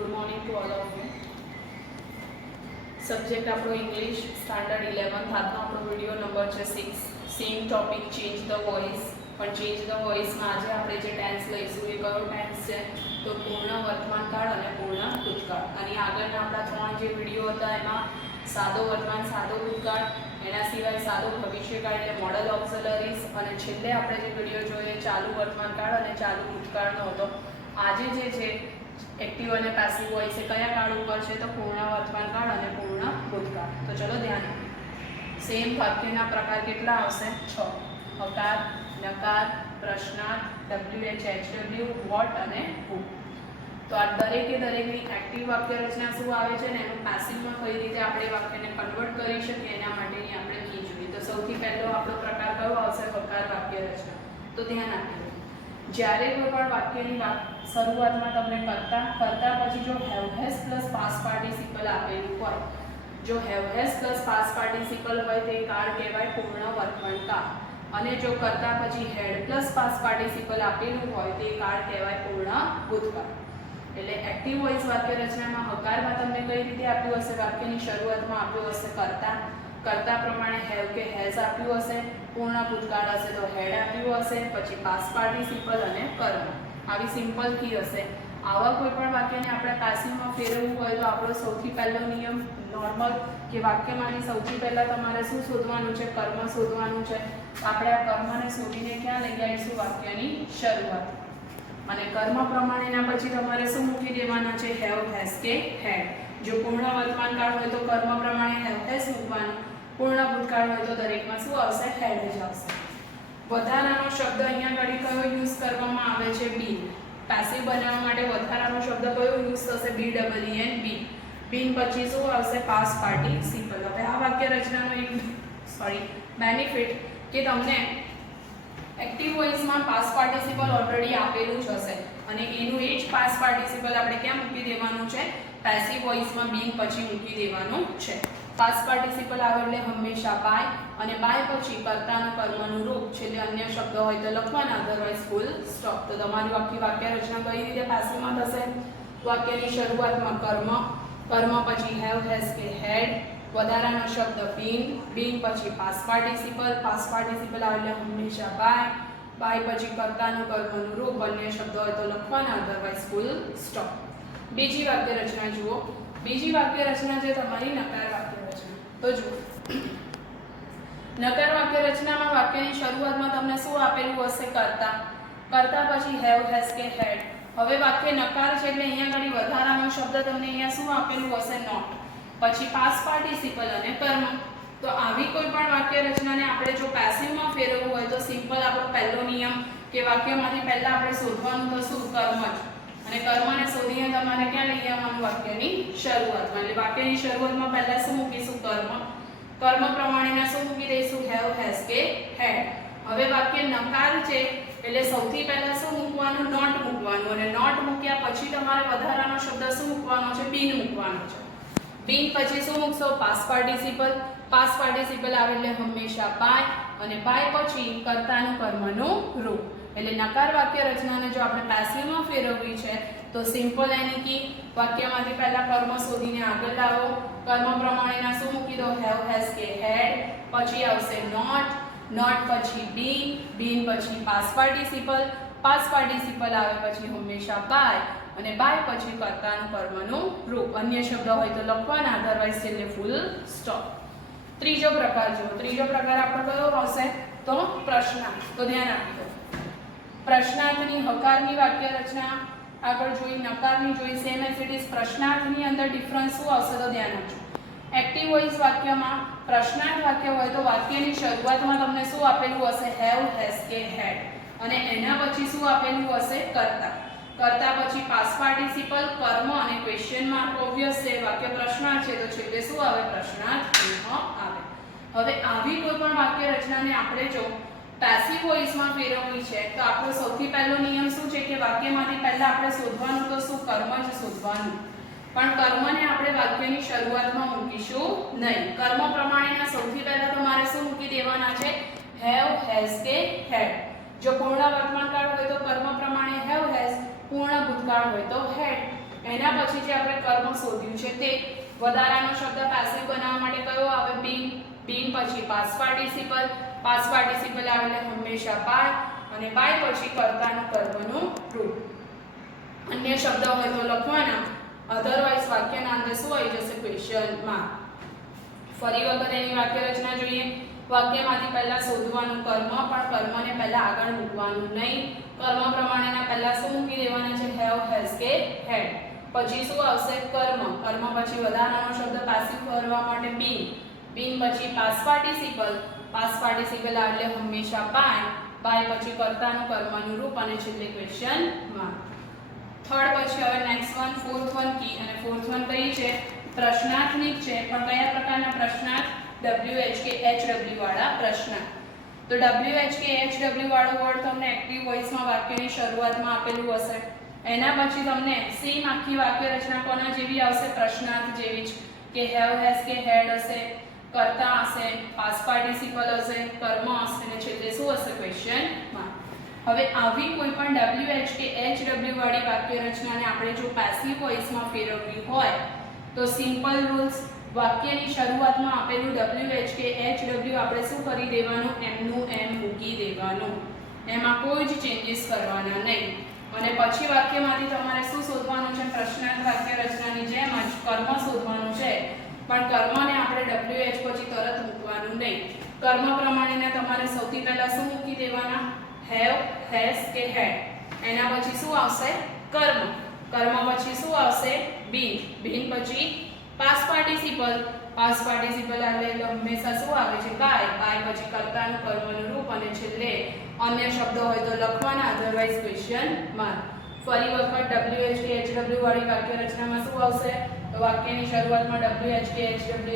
Good morning to all of you. Subject આપણો English standard 11th આજનો આપણો video number છે 6 same topic change the voice પણ change the વોઇસમાં આજે આપણે જે ટેન્સ લઈશું એ કયો ટેન્સ છે તો પૂર્ણ વર્તમાનકાળ અને પૂર્ણ ભૂતકાળ અને આગળના આપણા 3 જે વિડીયો હતા એમાં સાદો વર્તમાન સાદો ભૂતકાળ એના સિવાય સાદો ભવિષ્યકાળ એટલે મોડલ ઓક્સિલરીઝ અને છેલ્લે આપણે જે વિડીયો જોઈએ ચાલુ વર્તમાનકાળ અને ચાલુ ભૂતકાળનો હતો આજે જે છે एक्टिव और पैसिव वॉइस से क्या काल ऊपर है तो पूर्ण वर्तमानकाल और पूर्ण भूतकाल। तो चलो ध्यान सेम वाक्यना प्रकार केटला आवशे 6 हकार नकार प्रश्नार्थ WH HW व्हाट અને हु। तो आ दरेके दरेकनी एक्टिव वाक्य रचना શું આવે છે ને એનું પેસિવમાં કઈ રીતે આપણે વાક્યને કન્વર્ટ કરી શકીએ એના માટેની આપણે કી જોઈએ। તો સૌથી પહેલો આપણો પ્રકાર કયો આવશે હકાર વાક્ય રચના। તો ધ્યાન આપજો જ્યારે કોઈ પણ વાક્યની શરૂઆતમાં તમને કરતા પછી જો have has plus past participle આપેલું હોય જો have has plus past participle હોય તે કાળ કહેવાય પૂર્ણ વર્તમાનકાળ અને જો કરતા પછી હેડ પ્લસ પાસ્ટ પાર્ટિસિપલ આપેલું હોય તે કાળ કહેવાય પૂર્ણ ભૂતકાળ। એટલે એક્ટિવ વોઇસ વાક્ય રચનામાં હકારમાં તમને કઈ રીતે આપ્યું હશે વાક્યની શરૂઆતમાં આપ્યું હશે કરતા પ્રમાણે હેવ કે હેઝ આપ્યું હશે પૂર્ણ ભૂતકાળ હશે તો હેડ આપ્યું હશે પછી પાસ્ટ પાર્ટિસિપલ અને કર્મ આવી સિમ્પલ કી હશે। આવા કોઈ પણ વાક્યને આપણે પેસિવમાં ફેરવવું હોય તો આપણો સૌથી પહેલો નિયમ નોર્મલ કે વાક્યમાંની સૌથી પહેલા તમારે શું શોધવાનું છે કર્મ શોધવાનું છે। આપણે આ કર્મને શોધીને ક્યાં લઈ આવીશું વાક્યની શરૂઆત અને કર્મ પ્રમાણેના પછી તમારે શું મૂકી દેવાના છે હેવ હેઝ કે હેડ। જો પૂર્ણ વર્તમાનકાળ હોય તો કર્મ પ્રમાણે હેવ હેઝ મૂકવાનું પૂર્ણ ભૂતકાળ હોય તો દરેકમાં શું આવશે હેડ જ આવશે। વધારાનો શબ્દ અહીંયા ઘડી કયો યુઝ કરવામાં આવે છે બીન પેસિવ બનાવવા માટે વધારાનો શબ્દ કયો યુઝ થશે BEEN બીન બીન પછી શું આવશે પાસ્ટ પાર્ટિસિપલ। હવે આ વાક્ય રચનાનો એક બેનિફિટ કે તમને એક્ટિવ વોઇસમાં પાસ્ટ પાર્ટિસિપલ ઓલરેડી આપેલું જ હશે અને એનું એ જ પાસ્ટ પાર્ટિસિપલ આપણે ક્યાં મૂકી દેવાનું છે પેસિવ વોઇસમાં બીન પછી મૂકી દેવાનું છે। પાસ્ટ પાર્ટિસિપલ આવે એટલે હંમેશા બાય અને બાય પછી કર્તાનું કર્મનું રૂપ છેલ્લે અન્ય શબ્દ હોય તો લખવાના અધરવાઇઝ ફૂલ સ્ટોપ। તો તમારી આખી વાક્ય રચના કઈ રીતે પેસિવમાં થશે વાક્યની શરૂઆતમાં કર્મ પછી હેવ હેઝ કે હેડ વધારાનો શબ્દ બીન પછી પાસ્ટ પાર્ટિસિપલ આવે એટલે હંમેશા બાય પછી કર્તાનું કર્મનું રૂપ અન્ય શબ્દ હોય તો લખવાના અધરવાઇઝ ફૂલ સ્ટોપ। બીજી વાક્ય રચના જુઓ બીજી વાક્ય રચના છે તમારી નકાર વાક્ય રચના। તો જુઓ નકાર વાક્ય રચનામાં વાક્યની શરૂઆતમાં તમને શું આપેલું હશે કરતા પછી હેવ હેઝ કે હેડ। હવે વાક્ય નકાર છે એટલે અહીંયા ઘણી વધારાનો શબ્દ તમને અહીંયા શું આપેલું હશે નોટ પછી પાસ્ટ પાર્ટિસિપલ અને કર્મ। તો આવી કોઈ પણ વાક્ય રચનાને આપણે જો પેસિવમાં ફેરવવું હોય તો સિમ્પલ આપણો પહેલો નિયમ કે વાક્યમાંથી પહેલા આપણે શોધવાનું તો શું કર્મ જ અને કર્મને શોધીને તમારે ક્યાં લઈ આવવાનું વાક્યની શરૂઆતમાં। એટલે વાક્યની શરૂઆતમાં પહેલા શું મૂકીશું કર્મ પ્રમાણેના શું મૂકી દઈશું હેવ હેઝ કે હેડ। હવે વાક્ય નકાર છે એટલે સૌથી પહેલા શું મૂકવાનું નોટ મૂકવાનું અને નોટ મૂક્યા પછી તમારે વધારાનો શબ્દ શું મૂકવાનો છે બીન મૂકવાનો છે। બીન પછી શું મૂકશો પાસ્ટ પાર્ટિસિપલ આવે એટલે હંમેશા બાય અને બાય પછી કર્તાનું કર્મનું રૂપ। એટલે નકાર વાક્ય રચનાને જો આપણે પેસિવમાં ફેરવવી છે તો સિમ્પલ એની કી વાક્યમાંથી પહેલા કર્મ શોધીને આગળ લાવો કર્મ પ્રમાણેના શું મૂકી દો હેવ હેઝ કે હેડ પછી આવશે નોટ પછી બીન પછી પાસ્ટ પાર્ટિસિપલ આવે પછી હંમેશા બાય અને બાય પછી કર્તાનું કર્મનું રૂપ અન્ય શબ્દ હોય તો લખવાના અધરવાઇઝ છેલ્લે ફૂલ સ્ટોપ। ત્રીજો પ્રકાર જુઓ ત્રીજો પ્રકાર આપણો કયો આવશે તો પ્રશ્નાર્થ। તો ધ્યાન આપજો પ્રશ્નાર્થની હકારની વાક્ય રચના આગળ જોઈ નકારની જોઈ સેમ એઝ ઇટ ઇઝ પ્રશ્નાર્થની અંદર ડિફરન્સ શું આવશે તો ધ્યાન આપજો। એક્ટિવ વોઇસ વાક્યમાં પ્રશ્નાર્થ વાક્ય હોય તો વાક્યની શરૂઆતમાં તમને શું આપેલું હશે હેવ હેઝ કે હેડ અને એના પછી શું આપેલું હશે કરતા પછી પાસ્ટ પાર્ટિસિપલ કર્મ અને ક્વેશ્ચન માર્ક ઓબ્વિયસ છે વાક્ય પ્રશ્નાર્થ છે તો છેલ્લે શું આવે પ્રશ્નાર્થ ચિહ્ન આવે। હવે આવી કોઈ પણ વાક્ય રચનાને આપણે જો પેસિવ વોઇસમાં ફેરવવી છે તો આપણો સૌથી પહેલો નિયમ શું છે કે વાક્યમાંથી પહેલા આપણે શોધવાનું તો શું કર્મ જ શોધવાનું પણ કર્મને આપણે વાક્યની શરૂઆતમાં મૂકીશું નહીં। કર્મ પ્રમાણેના સૌથી પહેલા તમારે શું મૂકી દેવાના છે હેવ હેઝ કે હેડ। જો પૂર્ણ વર્તમાનકાળ હોય તો કર્મ પ્રમાણે હેવ હેઝ પૂર્ણ ભૂતકાળ હોય તો હેડ। એના પછી જે આપણે કર્મ શોધ્યું છે તે વધારાનો શબ્દ પેસિવ બનાવવા માટે કયો આવે બીન બીન પછી પાસ્ટ પાર્ટિસિપલ આવે એટલે હંમેશા બાય અને બાય પછી કર્તાનું કર્મનું રૂપ અન્ય શબ્દ હોય તો લખવાના અધરવાઇઝ વાક્યના અંતે શું આવી જશે ક્વેશ્ચન માર્ક ફરી વખત એની વાક્ય રચના જોઈએ વાક્યમાંથી પહેલા શોધવાનું કર્મ પણ કર્મને પહેલા આગળ મૂકવાનું નહીં કર્મ પ્રમાણેના પહેલા શું મૂકી દેવાના છે હેવ હેઝ કે હેડ પછી શું આવશે કર્મ પછી વધારાનો શબ્દ પેસિવ કરવા માટે બીન પછી પાસ્ટ પાર્ટિસિપલ એટલે હંમેશા બાય પછી કર્તાનું કર્મનું રૂપ અને છેલ્લે ક્વેશ્ચન માર્ક થર્ડ પછી હવે નેક્સ્ટ વન ફોર્થ વન કી અને ફોર્થ વન કઈ છે પ્રશ્નાર્થનિક છે પણ કયા પ્રકારના પ્રશ્નાર્થ WHK વાળા પ્રશ્નાર્થ તો WHK વાળો વર્ડ તમને એક્ટિવ વોઇસમાં વાક્યની શરૂઆતમાં આપેલું હશે એના પછી તમને સેમ આખી વાક્ય રચના કોના જેવી આવશે પ્રશ્નાર્થ જેવી જ કે હેવ હેઝ કે હેડ હશે કર્તા હશે પાસ્ટ પાર્ટિસિપલ હશે કર્મ હશે અને છેલ્લે શું હશે ક્વેશ્ચન માર્ક હવે આવી કોઈ પણ WHK વાળી વાક્ય રચનાને આપણે જો પેસિવ વોઇસમાં ફેરવવી હોય તો સિમ્પલ રૂલ્સ વાક્યની શરૂઆતમાં આપેલું WHK આપણે શું કરી દેવાનું એમનું એમ મૂકી દેવાનું એમાં કોઈ જ ચેન્જીસ કરવાના નહીં અને પછી વાક્યમાંથી તમારે શું શોધવાનું છે પ્રશ્નાર્થ વાક્ય રચનાની જેમ જ કર્મ શોધવાનું છે પણ કર્મને આપણે WH પછી તરત મૂકવાનું નહીં કર્મ પ્રમાણેના તમારે સૌથી પહેલા શું મૂકી દેવાના હેવ હેઝ કે હેડ એના પછી શું આવશે કર્મ પછી શું આવશે બીન પછી પાસ્ટ પાર્ટિસિપલ એટલે હંમેશા શું આવે છે બાય પછી કર્તાનું કર્મનું રૂપ અને છેલ્લે અન્ય શબ્દો હોય તો લખવાના અધરવાઇઝ ક્વેશ્ચન માર્ક ફરી વખત WHK વાળી વાક્ય રચનામાં શું આવશે તો વાક્યની શરૂઆતમાં WHK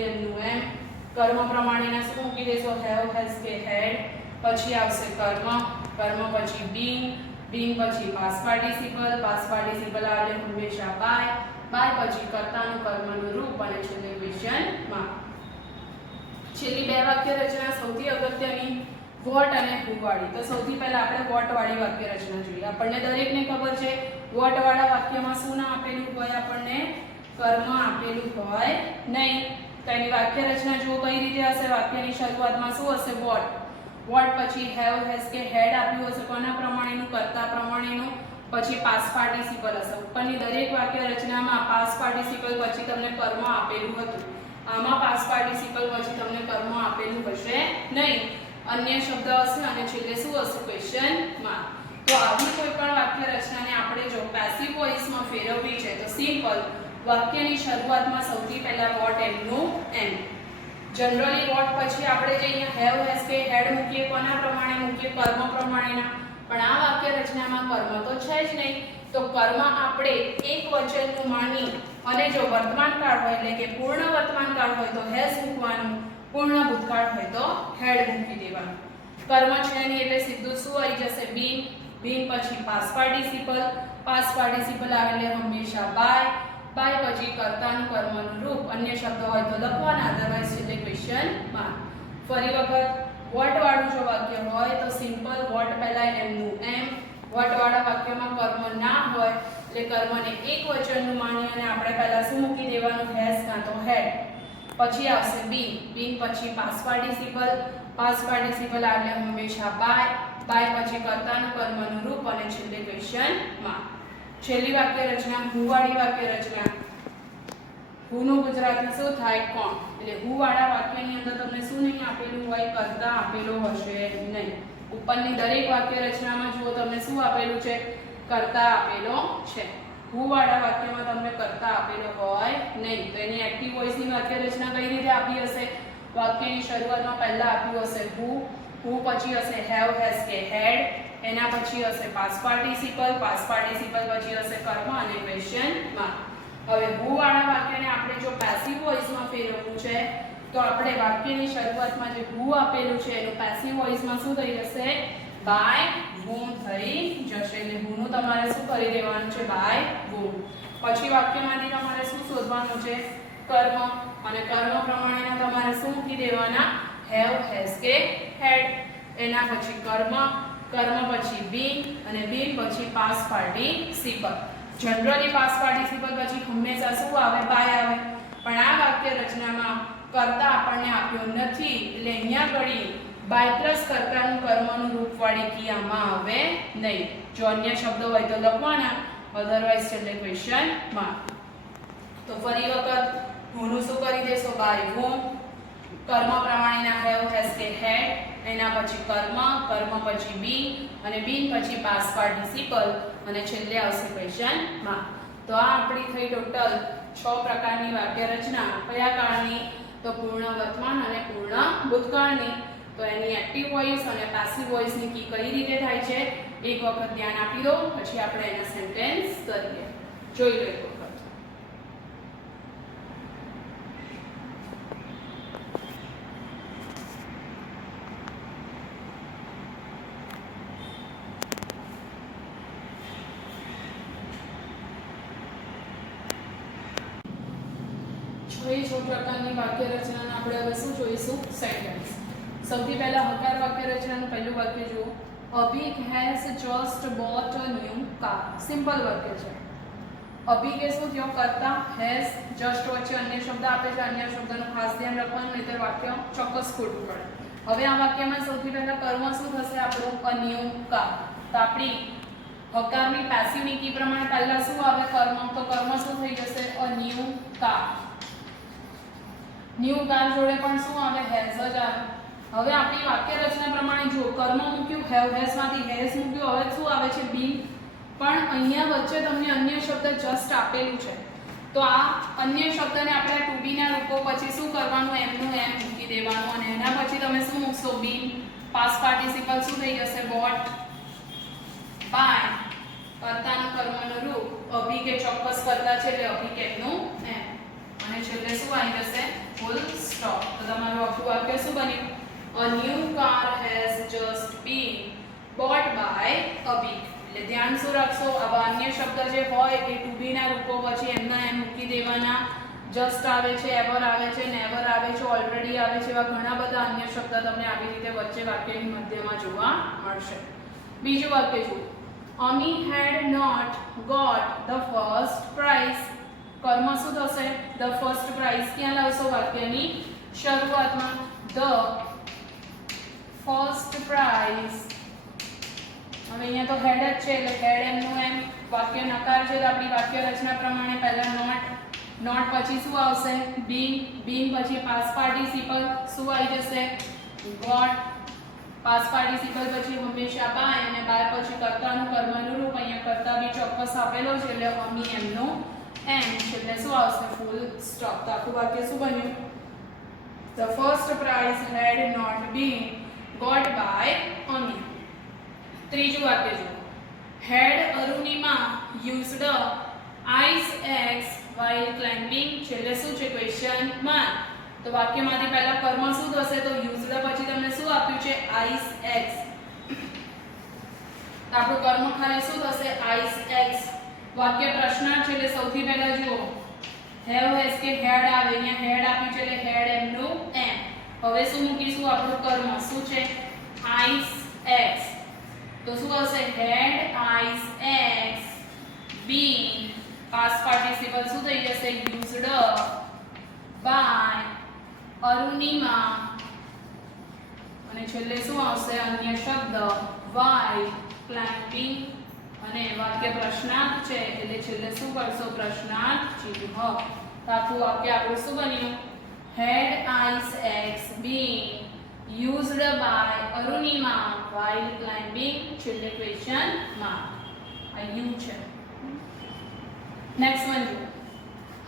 એમનું એમ કર્મ પ્રમાણેના શું મૂકી દેશો હેવ હેઝ કે હેડ પછી આવશે કર્મ પછી બીન પછી પાસ્ટ પાર્ટિસિપલ એટલે હંમેશા બાય પછી કર્તાનું કર્મનું રૂપ અને છેલ્લે ક્વેશ્ચન માર્ક છેલ્લી બે વાક્ય રચના સૌથી અગત્યની વોટ અને હુ વાળી તો સૌથી પહેલા આપણે વોટ વાળી વાક્ય રચના જોઈએ આપણને દરેકને ખબર છે વોટ વાળા વાક્યમાં શું ના આપેલું હોય આપણને કર્મ આપેલું હોય નહીં તો એની વાક્ય રચના જુઓ કઈ રીતે હશે વાક્યની શરૂઆતમાં શું હશે વોટ પછી હેવ હેઝ કે હેડ આપ્યું હશે કોના પ્રમાણેનું કર્તા પ્રમાણેનું પછી પાસ્ટ પાર્ટિસિપલ હશે ઉપરની દરેક વાક્ય રચનામાં પાસ્ટ પાર્ટિસિપલ પછી તમને કર્મ આપેલું હતું આમાં પાસ્ટ પાર્ટિસિપલ પછી તમને કર્મ આપેલું હશે નહીં અન્ય શબ્દ હશે અને છેલ્લે શું હશે ક્વેશ્ચન માર્ક તો આવી કોઈ પણ વાક્ય રચનાને આપણે જો પેસિવ વોઇસમાં ફેરવવી છે તો સિમ્પલ વાક્યની શરૂઆતમાં સૌથી પહેલા વોટ એમનું એમ જનરલી વોટ પછી આપણે જે અહીંયા હેવ હેઝ કે હેડ મૂકીએ કોના પ્રમાણે મૂકીએ કર્મ પ્રમાણેના પણ આ વાક્ય રચનામાં કર્મ તો છે જ નહીં તો કર્મ આપણે એક વચનનું માની અને જો વર્તમાન કાળ હોય એટલે કે પૂર્ણ વર્તમાન કાળ હોય તો હેઝ મૂકવાનું પૂર્ણ ભૂતકાળ હોય તો હેડ મૂકી દેવાનું કર્મ છે નહીં એટલે સીધું શું આવી જશે બીન પછી પાસ્ટ પાર્ટિસિપલ આવે એટલે હંમેશા બાય પછી કર્તાનું કર્મનું રૂપ અન્ય શબ્દ હોય તો લખવાના અધરવાઇઝ છેલ્લે ક્વેશ્ચન માર્ક ફરી વખત વોટ વાળું જો વાક્ય હોય તો સિમ્પલ વોટ પહેલા એમનું એમ વોટ વાળા વાક્યમાં કર્મ ના હોય એટલે કર્મને એક વચનનું માની અને આપણે પહેલા શું મૂકી દેવાનું હેઝ કાં તો હેડ પછી આવશે બીન પછી પાસ્ટ પાર્ટિસિપલ એટલે હંમેશા બાય પછી કર્તાનું કર્મનું રૂપ અને છેલ્લે ક્વેશ્ચન માર્ક છેલ્લી વાક્ય રચના હુ વાળી વાક્ય રચના હુનું ગુજરાતી શું થાય કોણ એટલે હુ વાળા વાક્યની અંદર તમને શું નહીં આપેલું હોય કર્તા આપેલો હશે નહીં ઉપરની દરેક વાક્ય રચનામાં જુઓ તમને શું આપેલું છે કર્તા આપેલો છે હુ વાળા વાક્યમાં તમને કર્તા આપેલો હોય નહીં તો એની એક્ટિવ વોઇસની વાક્ય રચના કઈ રીતે આપી હશે વાક્યની શરૂઆતમાં પહેલા આપ્યું હશે હુ પછી હશે હેવ હેઝ કે હેડ એના પછી હશે પાસ્ટ પાર્ટિસિપલ પછી હશે કર્મ અને ક્વેશ્ચન માર્ક હવે હુ વાળા વાક્યને આપણે જો પેસિવ વોઇસમાં ફેરવવું છે તો આપણે વાક્યની શરૂઆતમાં જે હુ આપેલું છે એનું પેસિવ વોઇસમાં શું થઈ જશે બાય વૂમ થઈ જશે એટલે હુનું તમારે શું કરી દેવાનું છે બાય વૂમ પછી વાક્યમાંથી તમારે શું શોધવાનું છે કર્મ અને કર્મ પ્રમાણેના તમારે શું મૂકી દેવાના હેવ હેઝ કે હેડ એના પછી કર્મ પછી બીન અને બીન પછી past participle generally past participle પછી હંમેશા શું આવે? બાય આવે. પણ આ વાક્ય રચનામાં કર્તા આપણને આપ્યો નથી, એટલે અહીંયા ઘડી બાય પ્લસ કર્તાનું કર્મનું રૂપ વાળી ક્રિયામાં આવે નહીં. જો અન્ય શબ્દો હોય તો લખવાના, અધરવાઇઝ છેલ્લે ક્વેશ્ચન માર્ક. તો ફરી વખત હુંનું શું કરી દેશો? By whom. કર્મ પ્રમાણેના હેવ હેઝ કે હેડ, એના પછી કર્મ, કર્મ પછી બી, અને બીન પછી પાસ્ટ પાર્ટિસિપલ, અને છેલ્લે આવશે ક્વેશ્ચન માર્ક. તો આ આપણી થઈ ટોટલ 6 પ્રકારની વાક્ય રચના. કયા કાળની? તો પૂર્ણ વર્તમાન અને પૂર્ણ ભૂતકાળની. તો એની એક્ટિવ વોઇસ અને પેસિવ વોઇસની કી કઈ રીતે થાય છે એક વખત ધ્યાન આપી દો, પછી આપણે એના સેન્ટેન્સ કરીએ. જોઈ લો એક વખત. છ પ્રકારની વાક્ય રચનાના આપણે હવે શું જોઈશું? સેન્ટેન્સ. સૌથી પહેલા હકાર વાક્ય રચનાનું પહેલું વાક્ય જુઓ. Abhik has just bought a new car. Simple વાક્ય છે. અભિક એ શું થયો? કર્તા. હેઝ જસ્ટ વચ્ચે અન્ય શબ્દ આપે છે, અન્ય શબ્દનું ખાસ ધ્યાન રાખવાનું, નહીંતર વાક્ય ચોક્કસ ખોટું પડે. હવે આ વાક્યમાં સૌથી પહેલા કર્મ શું થશે આપણું? A new car. તો આપણી હકારની પેસિવની કી પ્રમાણે પહેલા શું આવે? કર્મ. તો કર્મ શું થઈ જશે? A new car. New car જોડે પણ શું આવે? હેઝ જ આવે. હવે આપણી વાક્ય રચના પ્રમાણે જો કર્મ મૂક્યું, હેવ હેઝ માંથી હેઝ મૂક્યું, હવે શું આવે છે? બીન. પણ અહીંયા વચ્ચે તમને અન્ય શબ્દ જસ્ટ આપેલું છે, તો આ અન્ય શબ્દને આપણે ટુ બી ના રૂપો પછી શું કરવાનું? એમનું એમ મૂકી દેવાનું, અને એના પછી તમે શું મૂકશો? બીન. પાસ્ટ પાર્ટિસિપલ શું થઈ જશે? બોટ. બાય કર્તાનું કર્મનું રૂપ. અભિક એ ચોક્કસ કર્તા છે એટલે અભિક એમનું એમ, અને છેલ્લે શું આવી જશે? Full stop. તો તમારું આખું વાક્ય શું બન્યું? A new car has just been bought by Abhi. એટલે ધ્યાન શું રાખશો? આવા અન્ય શબ્દ જે હોય એ ટુ બી ના રૂપો પછી એમના એમ મૂકી દેવાના. જસ્ટ આવે છે, એવર આવે છે, નેવર આવે છે, ઓલરેડી આવે છે, એવા ઘણા બધા અન્ય શબ્દ તમને આવી રીતે વચ્ચે વાક્યની મધ્યમાં જોવા મળશે. બીજું વાક્ય જુઓ. Ami had not got the first prize. કર્મ શું થશે? the first prize. ક્યાં લાવશો? વાક્યની શરૂઆતમાં. the first prize. હવે અહીંયા તો હેડ જ છે એટલે હેડ એમનું એમ. વાક્ય નકાર છે તો આપણી વાક્ય રચના પ્રમાણે પહેલા નોટ પછી શું આવશે? બીંગ. બીંગ પછી પાસ્ટ પાર્ટિસિપલ શું આવી જશે? ગોટ. પાસ્ટ પાર્ટિસિપલ પછી હંમેશા બાય, અને બાય પછી કર્તાનું કર્મનું રૂપ. અહીંયા કર્તા બી ચોક્કસ આપેલો છે એટલે અમી એમનું એમ. એટલે શું આવશે? Full stop. તો આખું વાક્ય શું બન્યું? The first prize had not been got by Ami. ત્રીજું વાક્ય જુઓ. Had Arunima used ice axe while climbing. છેલ્લે શું છે? Question mark. તો વાક્યમાંથી પહેલા કર્મ શું થશે? તો used પછી તમને શું આપ્યું છે? ice axe. તો આપણું કર્મ ખાલી શું થશે? ice axe. વાક્ય પ્રશ્નાર્થ છે એટલે સૌથી પહેલા જુઓ. હેવ હેઝ કે હેડ આવે, અહીંયા હેડ આપ્યું છે એટલે હેડ એમનું એમ. હવે શું મૂકીશું? આપણું કર્મ શું છે? Ice x. તો શું હશે? Had ice x been. Past participle શું થઈ જશે? યુઝડ બાય અરુણિમા, અને છેલ્લે શું આવશે? અન્ય શબ્દ વાય ક્લાઇમ્બિંગ. અને વાક્ય પ્રશ્નાર્થ છે એટલે છેલ્લે શું કરશો? પ્રશ્નાર્થ ચિહ્ન. તો આખું વાક્ય આપણું શું બન્યું? Had ice x been used by Arunima while climbing. છેલ્લે ક્વેશ્ચન માર્ક. આ યુ છે. નેક્સ્ટ વન જો.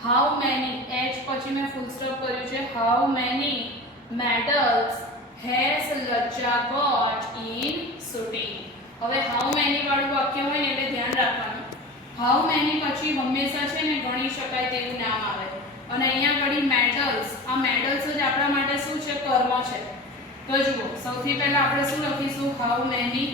How many. એચ પછી મેં ફૂલ સ્ટોપ કર્યું છે. How many medals has Lajja got in shooting. હવે હાઉ મેની વાળું વાક્ય હોય ને એટલે ધ્યાન રાખવાનું. હાઉ મેની પછી હંમેશા છે ને ગણી શકાય તેવું નામ આવે, અને અહીંયા ઘડી મેડલ્સ. આ મેડલ્સ જ આપણા માટે શું છે? કર્મ છે. તો જુઓ, સૌથી પહેલા આપણે શું લખીશું? How many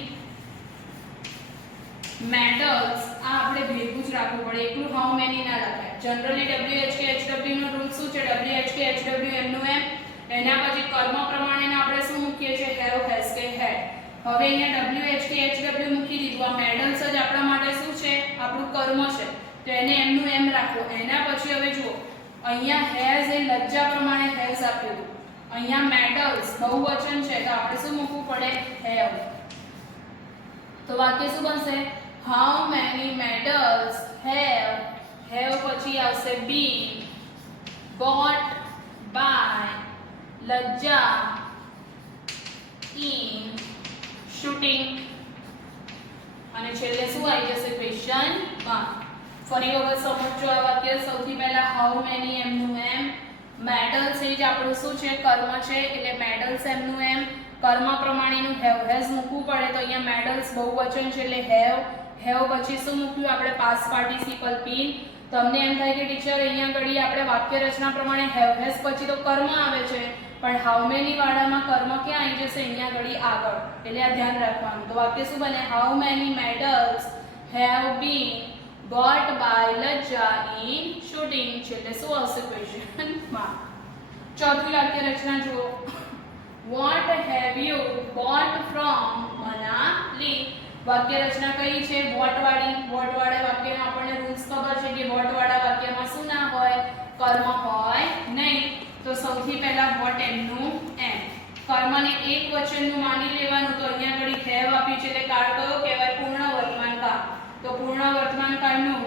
medals. આ આપણે ભેગું જ રાખવું પડે, એકલું હાઉ મેની ના લખાય. જનરલી WHK HW નો રૂલ શું છે? WHK HW એમનું એમ. એના પછી કર્મ પ્રમાણેના આપણે શું મૂકીએ છીએ? હેવ હેઝ કે હેડ. હવે અહીંયા WHK HW મૂકી દીધું. આ મેડલ્સ જ આપણા માટે શું છે? આપણું કર્મ છે. તો એને એમનું એમ રાખો. એના પછી હવે જુઓ અહીંયા હેઝ એ લજ્જા પ્રમાણે હેઝ આપ્યું હતું. અહીંયા મેડલ્સ બહુવચન છે તો આપણે શું મૂકવું પડે? હેવ. તો વાક્ય શું બનશે? હાઉ મેની મેડલ્સ હેવ પછી આવશે been got by Lajja in shooting. અને છેલ્લે શું આવી જશે? Question mark. ફરી વખત સમજો આ વાક્ય. સૌથી પહેલા હાઉ મેની એમનું એમ, મેડલ્સ એ જ આપણું શું છે? કર્મ છે એટલે મેડલ્સ એમનું એમ, કર્મ પ્રમાણેનું હેઝ મૂકવું પડે તો અહીંયા મેડલ્સ બહુવચન છે એટલે હેવ પછી શું મૂક્યું આપણે? પાસ્ટ પાર્ટિસિપલ બીન. તમને એમ થાય કે ટીચર અહીંયા ઘડી આપણે વાક્ય રચના પ્રમાણે હેઝ પછી તો કર્મ આવે છે પણ હાઉ મેની વાળામાં કર્મ ક્યાં આવી જશે? અહીંયા ઘડી આગળ. એટલે આ ધ્યાન રાખવાનું. તો વાક્ય શું બને? How many medals have been got by Lajja in shooting. છેલ્લે શું આવશે? Question mark. ચોથી વાક્ય રચના જુઓ. What have you got from Manali. વાક્ય રચના કઈ છે? વોટ વાળી. વોટ વાળા વાક્યમાં આપણને રૂલ્સ ખબર છે કે વોટ વાળા વાક્યમાં શું ના હોય? કર્મ હોય નહીં. તો સૌથી પહેલા વોટ એમનું એમ, કર્મને એક વચનનું માની લેવાનું. તો અહીંયા આગળ હેવ આપ્યું છે એટલે કાળ કયો કહેવાય? પૂર્ણ વર્તમાન કાળ. તો પૂર્ણ વર્તમાન કાળનું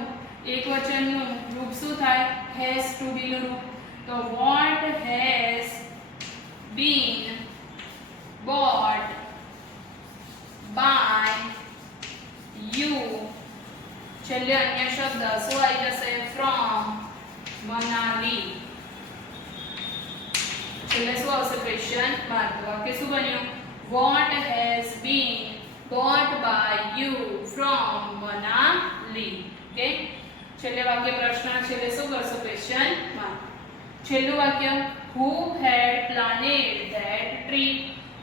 એક વચનનું રૂપ શું થાય? હેઝ ટુ બી નું રૂપ. તો what has been bought by you. છેલ્લે અન્ય શબ્દ શું આવી જશે? ફ્રોમ મનાલી. છેલ્લે શું આવશે? Question mark. વાક્ય શું બન્યું? What has been bought by you from Manali. Okay. છેલ્લે વાક્ય પ્રશ્ન. છેલ્લે શું કરશો? Question mark. છેલ્લું વાક્ય હુ હેડ પ્લાનેડ ધેટ ટ્રીપ.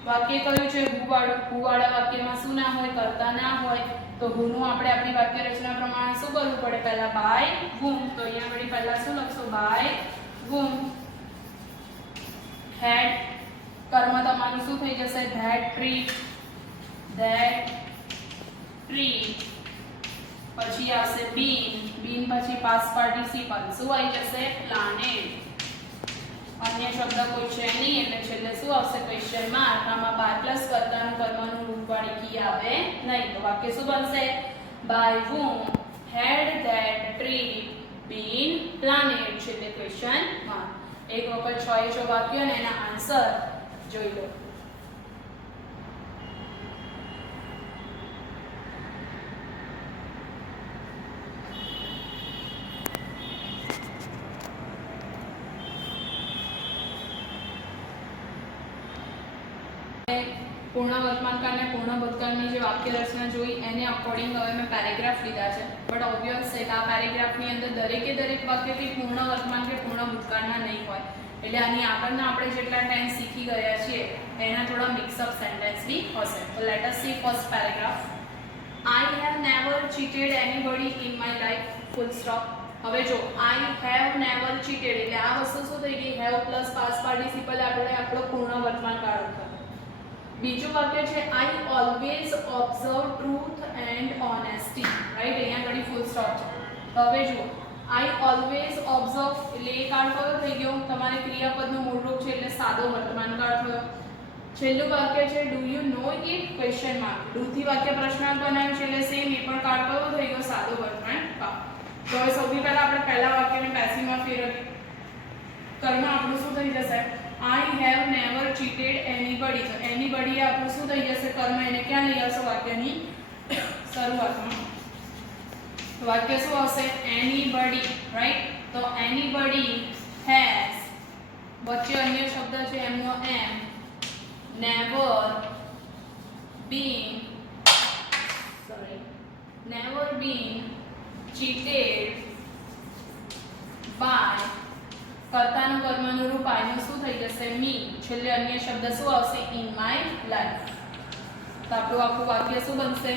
વાક્ય કયું છે? હુ વાળું. હુ વાળા વાક્યમાં શું ના હોય? કર્તા ના હોય. તો હુ નું આપણે આપણી વાક્ય રચના પ્રમાણે શું કરવું પડે? પહેલા બાય whom. તો અહીંયા આગળ પહેલા શું લખશો? By whom. હેડ કર્મ તમારું શું થઈ જશે? That trip. પછી આવશે બીન. બીન પછી પાસ્ટ પાર્ટિસિપલ શું આવી જશે? પ્લાનેડ. અન્ય શબ્દ કોઈ છે નહીં એટલે છેલ્લે શું આવશે? Question mark. આમાં બાય પ્લસ કર્તાનું કર્મનું રૂપ વાળી કી આવે નહીં. તો વાક્ય શું બનશે? By whom had that tree been planted. છેલ્લે ક્વેશ્ચન માર્ક. એક વખત 6 એ 6 વાક્ય અને એના આન્સર જોઈ લો. પૂર્ણ વર્તમાન કાળ અને પૂર્ણ ભૂતકાળની જે વાક્ય રચના જોઈ એને અકોર્ડિંગ હવે મેં પેરેગ્રાફ લીધા છે. બટ ઓબ્વિયસ છે કે આ પેરેગ્રાફની અંદર દરેકે દરેક વાક્ય કંઈ પૂર્ણ વર્તમાન કે પૂર્ણ ભૂતકાળના નહીં હોય. એટલે આની આગળના આપણે જેટલા ટેન્સ શીખી ગયા છીએ એના થોડા મિક્સઅપ સેન્ટેન્સ બી હશે. તો let S C first paragraph. I have never cheated anybody in my life full stop. હવે જો આઈ હેવ નેવર ચીટેડ એટલે આ વસ્તુ શું થઈ ગઈ? હેવ પ્લસ પાસ્ટ પાર્ટિસિપલ આપણે આપણો પૂર્ણ વર્તમાન કાળ હતો. બીજું વાક્ય છે I always observe truth and honesty. Right. અહીંયા આગળ ફૂલ સ્ટોપ છે. હવે જુઓ આઈ ઓલવેઝ ઓબ્ઝર્વ એટલે એ કાળ કયો થઈ ગયો? તમારે ક્રિયાપદનું મૂળ રૂપ છે એટલે સાદો વર્તમાન કાળ થયો. છેલ્લું વાક્ય છે do you know it? Question mark. Do થી વાક્ય પ્રશ્નાર્થ બનાવ્યું છે એટલે સેમ એ પણ કાળ કયો થઈ ગયો? સાદો વર્તમાન કાળ. તો હવે સૌથી પહેલા આપણે પહેલા વાક્યને પેસિવમાં ફેરવીએ. કર્મ આપણું શું થઈ જશે? I have never cheated anybody. તો anybody આપણું શું થઈ જશે? કર્મ. એને ક્યાં લઈ આવશો? વાક્યની શરૂઆતમાં. તો વાક્ય શું આવશે? anybody. રાઈટ. તો anybody has વચ્ચે અન્ય શબ્દ છે એમનો એમ. never been cheated by કર્તાનું કર્મનું રૂપ આનું શું થઈ જશે? મી. છેલ્લે અન્ય શબ્દ શું આવશે? In my life. તો આપણું આખું વાક્ય શું બનશે?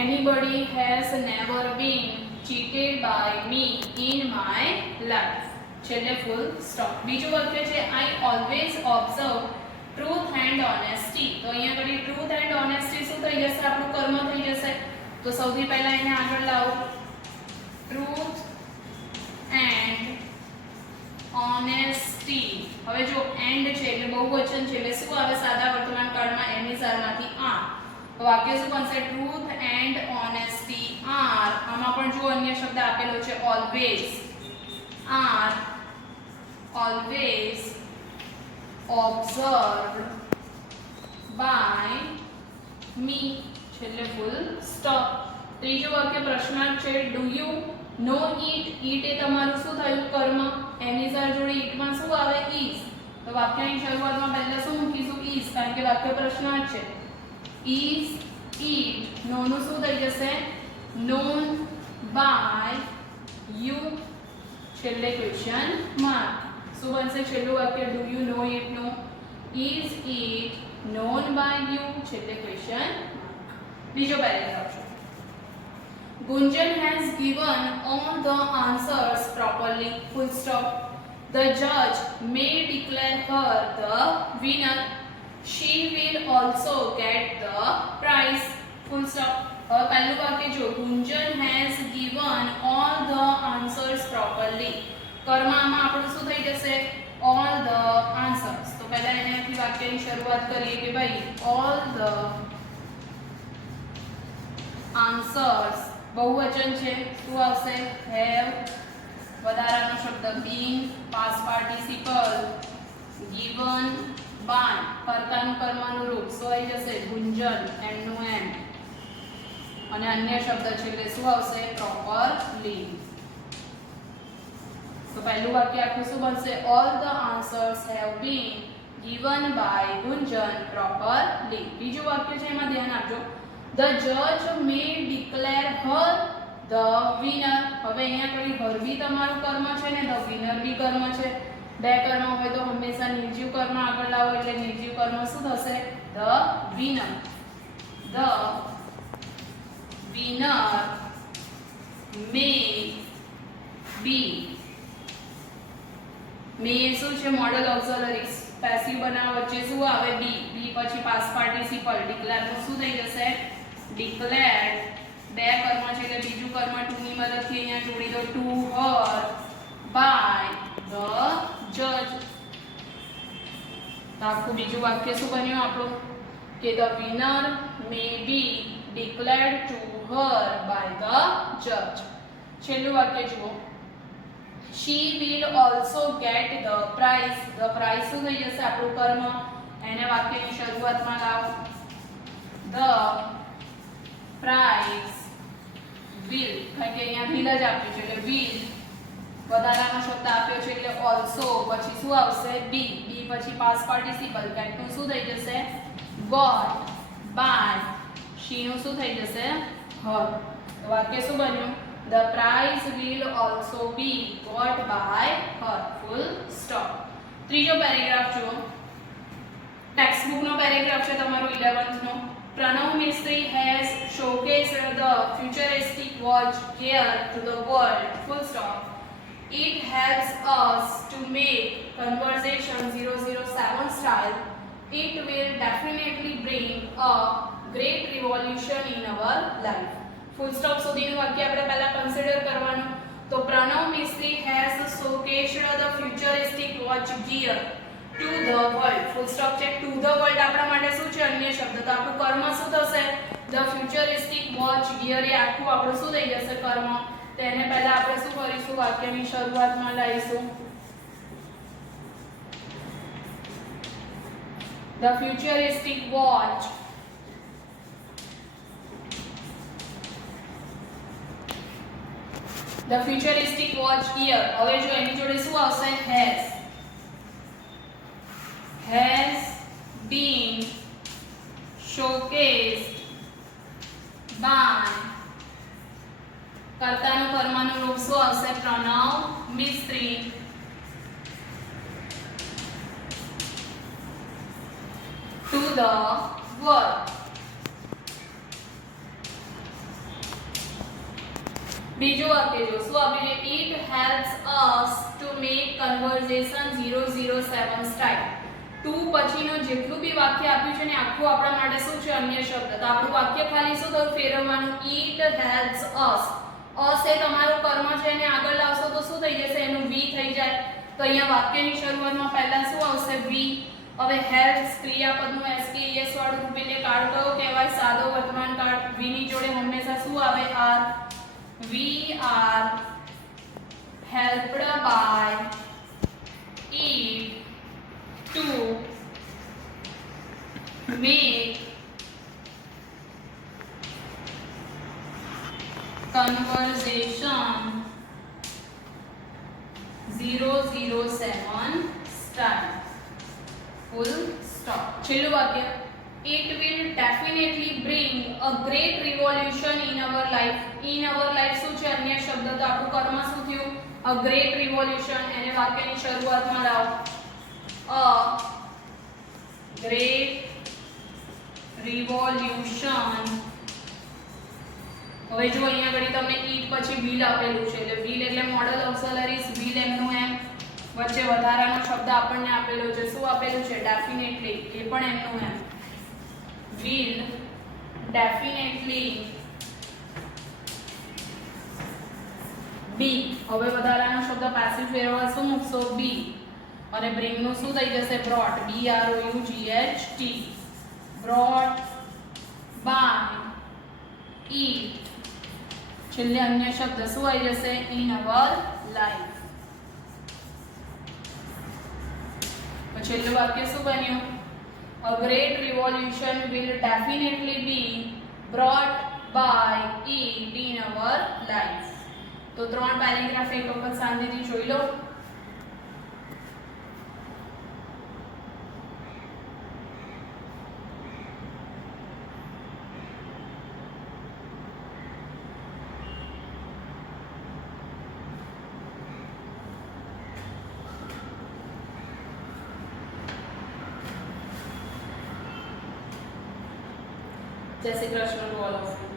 Anybody has never been cheated by me in my life. છેલ્લે ફૂલ સ્ટોપ. બીજું વાક્ય છે I always observe truth and honesty. તો અહીંયા આગળ ટ્રુથ એન્ડ ઓનેસ્ટી શું થઈ જશે? આપણું કર્મ થઈ જશે. તો સૌથી પહેલા એને આગળ લાવો, ટ્રુથ એન્ડ ઓનેસ્ટી. હવે જો એન્ડ છે એટલે બહુવચન છે એટલે શું આવે સાદા વર્તમાન કાળમાં એની સારમાંથી આર. તો વાક્ય શું બનશે? Truth and honesty are. આમાં પણ જો અન્ય શબ્દ આપેલો છે always. Are always observed by me. છેલ્લે ફૂલ સ્ટોપ. ત્રીજું વાક્ય પ્રશ્નાર્થ છે. ડુ યુ નો ઈટ. ઈટ એ તમારું શું થયું? કર્મ. એની જોડે ઈટમાં શું આવે? ઇઝ. તો વાક્યની શરૂઆતમાં પહેલા શું મૂકીશું? ઇઝ, કારણ કે વાક્ય પ્રશ્નાર્થ છે. ઇઝ ઈટ. નો નું શું થઈ જશે? Known by you. છેલ્લે ક્વેશ્ચન માર્ક. શું બનશે છેલ્લું વાક્ય? ડુ યુ નો ઇટ નું is it known by you. છેલ્લે ક્વેશ્ચન. બીજો પેરેગ્રાફ છે. Gunjan has given all the answers properly. Full stop. The judge may declare her the winner. She will also get the prize. Full stop. હવે પહેલું વાક્ય જો, Gunjan has given all the answers properly. કર્મમાં આપણું શું થઈ જશે? all the answers. તો પહેલા એનાથી વાક્યની શરૂઆત કરીએ કે ભાઈ all the answers. બહુવચન છે, શું આવશે? have. વધારાનો શબ્દ been, past participle, given by. કર્તાનું કર્મનું રૂપ શું આવી જશે? ગુંજન, એમનું એમ. અને અન્ય શબ્દ છે એટલે શું આવશે? properly. તો પહેલું વાક્ય આખું શું બનશે? all the answers have been given by Gunjan properly. બીજું વાક્ય છે એમાં ધ્યાન આપજો. the judge may declare her the winner. હવે અહીંયા કોઈ her બી તમારું કર્મ છે ને the winner બી કર્મ છે. બે કર્મ હોય તો હંમેશા નિર્જીવ કર્મ આગળ લાવો એટલે નિર્જીવ કર્મ શું થશે? the winner. the winner may be. મે શું છે? Model auxiliaries. પેસિવ બનાવવા વચ્ચે શું આવે? બી. બી પછી પાસ્ટ પાર્ટિસિપલ. ડિક્લેર નું શું થઈ જશે? ડિક્લેર્ડ. બે કર્મ છે એટલે બીજું કર્મ ટુ ની મદદથી અહીંયા જોડી દો. ટુ હર બાય ધ જજ. તો આખું બીજું વાક્ય શું બન્યું આપણું? કે the winner may be declared to her by the જજ. છેલ્લું વાક્ય જુઓ. she will also get the prize. the prize શું થઈ જશે? આપણું કર્મ. એને વાક્યની શરૂઆતમાં લાવો. the prize will, કારણ કે અહીંયા will જ આપ્યું છે એટલે will. વધારાનો શબ્દ આપ્યો છે એટલે also. પછી શું આવશે? બી. બી પછી પાસ્ટ પાર્ટિસિપલ. get નું શું થઈ જશે? got. by. she નું શું થઈ જશે? her. તો વાક્ય શું બન્યું? The prize will also be got by her. Full stop. ત્રીજો પેરેગ્રાફ જુઓ. ટેક્સ્ટ બુક નો પેરેગ્રાફ છે તમારો 11th નો. Pranav Mistry has showcased the futuristic watch gear to the world. Full stop. It helps us to make conversation 007 style. It will definitely bring a great revolution in our life. Full stop સુધીનું વાક્ય આપણે પહેલા consider કરવાનું. તો Pranav Mistry has showcased the futuristic watch gear to the world. Full stop છે. To the world આપણા માટે શું છે? અન્ય શબ્દ. તો આપણું કર્મ શું થશે? ધ ફ્યુચરિસ્ટિક વોચ ગિયર એ આખું આપણું શું થઈ જશે? કર્મ. તો એને પહેલા આપણે શું કરીશું? વાક્યની શરૂઆતમાં લાવીશું. The futuristic watch. The futuristic watch gear. હવે જો એની જોડે શું આવશે? has been showcased by. કર્તાનું કર્મનું રૂપ શું આવશે? પ્રણવ મિસ્ત્રી. to the world. બીજું વાક્ય જો શું આપેલું? it helps us to make conversation 007 style. Two પછીનો જેટલું બી વાક્ય આપ્યું છે ને આખું આપણા માટે શું છે અન્ય શબ્દ. તો આપણું વાક્ય ખાલી શું થયું ફેરવવાનું ઈટ હેલ્પ્સ અસ. અસ એ તમારો કર્મ છે એને આગળ લાવશો તો શું થઈ જશે એનું વી થઈ જાય. તો અહીંયા વાક્યની શરૂઆતમાં પહેલા શું આવશે વી. હવે હેલ્પ્સ ક્રિયાપદનું એસ કે એસ વાળું રૂપ એટલે કાળ કયો કહેવાય સાદો વર્તમાન કાળ. વી ની જોડે હંમેશા શું આવે are. We are helped by it to make conversation 007 start. Full stop. છેલ્લું વાક્ય it will definitely bring a great revolution in our life. in our life શું છે અન્ય શબ્દ તો આપણું કર્મ શું થયું a great revolution. એને વાક્યની શરૂઆતમાં લાવો a great revolution. હવે જો અહીંયા આગળ તમને ઈટ પછી will આપેલું છે એટલે will એટલે મોડલ ઓક્સિલરીઝ. will એમનું એમ વચ્ચે વધારાનો શબ્દ આપણને આપેલો છે શું આપેલું છે ડેફિનેટલી. એ પણ એમનું એમ will definitely be. હવે વધારાનો શબ્દ પેસિવ ફેરવવા શું મૂકશો બી અને બ્રિંગ નું શું થઈ જશે brought. B R O U G H T. Brought by it. છેલ્લે અન્ય શબ્દ શું આવી જશે ઇન અવર લાઈફ. તો છેલ્લું વાક્ય શું બન્યું a great revolution will definitely be brought by it in our life. તો ત્રણ પેરેગ્રાફ એક વખત શાંતિથી જોઈ લો. જય Shri Krishna to all of you.